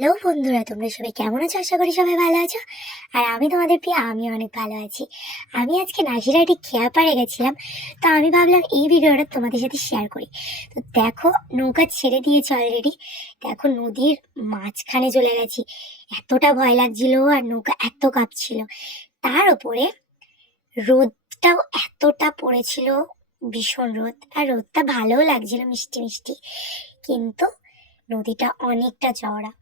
Hello বন্ধুরা, তোমরা সবাই কেমন আছো? আশা করি সবাই ভালো আছো। আর আমি তোমাদের প্রিয় আমি অনেক ভালো আছি। আমি আজকে নাসিরাটি খেয়াপাড়ে গেছিলাম, তো আমি ভাবলাম এই ভিডিওটা তোমাদের সাথে শেয়ার করি। তো দেখো, নৌকা ছেড়ে দিয়েছে অলরেডি দেখো, নদীর মাঝখানে চলে গেছি। এতটা ভয় লাগছিল আর নৌকা এত কাঁপছিল। তার ওপরে রোদটাও এতটা পড়েছিল, ভীষণ রোদ। আর রোদটা ভালোও লাগছিল, মিষ্টি মিষ্টি। কিন্তু নদীটা অনেকটা চওড়া।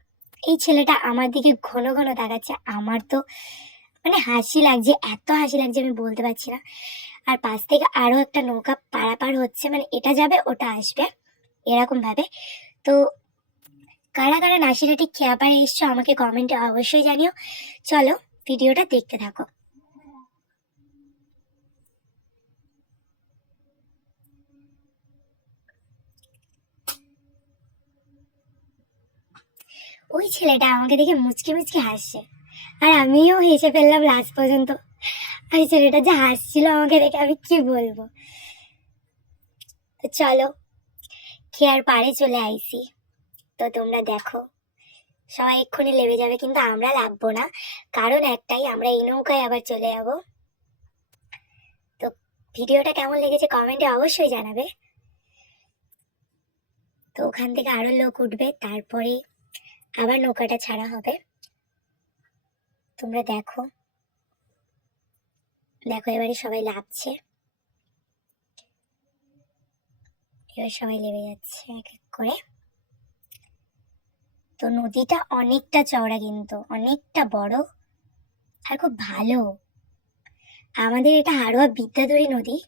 এই ছেলেটা আমার দিকে ঘন ঘন তাকাচ্ছে। আমার তো মানে হাসি লাগছে, এত হাসি লাগছে আমি বলতে পারছি না। আর পাশ থেকে আরও একটা নৌকা পারাপার হচ্ছে মানে এটা যাবে, ওটা আসবে এরকমভাবে তো কারা কারা নাসিরাটি খেয়াপাড়ে এসছো আমাকে কমেন্টে অবশ্যই জানিও। চলো ভিডিওটা দেখতে থাকো। ওই ছেলেটা আমাকে দেখে মুচকি মুচকি হাসছে। আর আমিও হেসে ফেললাম লাস্ট পর্যন্ত। আর ছেলেটা যে হাসছিল আমাকে দেখে আমি কি বলব? চলো খেয়ার পাড়ে চলে আইসি। তো তোমরা দেখো, সবাই এক্ষুনি লেবে যাবে, কিন্তু আমরা লাভবো না। কারণ একটাই, আমরা এই নৌকায় আবার চলে যাব। তো ভিডিওটা কেমন লেগেছে কমেন্টে অবশ্যই জানাবে। তো ওখান থেকে আরও লোক উঠবে, তারপরে আবার নৌকাটা ছাড়া হবে। তোমরা দেখো। দেখো, এবারে সবাই লাভছে এবার সবাই লেবে যাচ্ছে এক এক করে। তো নদীটা অনেকটা চওড়া কিন্তু, অনেকটা বড় আর খুব ভালো। আমাদের এটা হাড়োয়া বিদ্যাধরী নদী।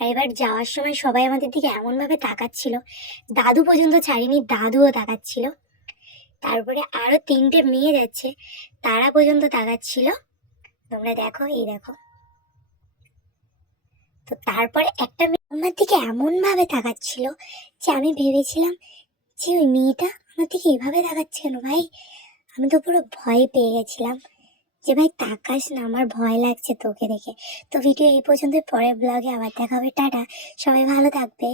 আর এবার যাওয়ার সময় সবাই আমাদের দিকে এমন ভাবে তাকাচ্ছিল। দাদু পর্যন্ত ছাড়িনি, দাদুও তাকাচ্ছিল। তারপরে আরও তিনটে মেয়ে যাচ্ছে। তারা পর্যন্ত তাকাচ্ছিল। তোমরা দেখো, এই দেখো। তো তারপরে একটা মেয়ে আমার দিকে এমন ভাবে তাকাচ্ছিল যে আমি ভেবেছিলাম যে ওই মেয়েটা আমার দিকে এভাবে তাকাচ্ছে কেন? ভাই, আমি তো পুরো ভয় পেয়ে গেছিলাম যে ভাই তাকাস না, আমার ভয় লাগছে তোকে দেখে। তো ভিডিও এই পর্যন্ত পরের ব্লগে আবার দেখা হবে। টাটা, সবাই ভালো থাকবে।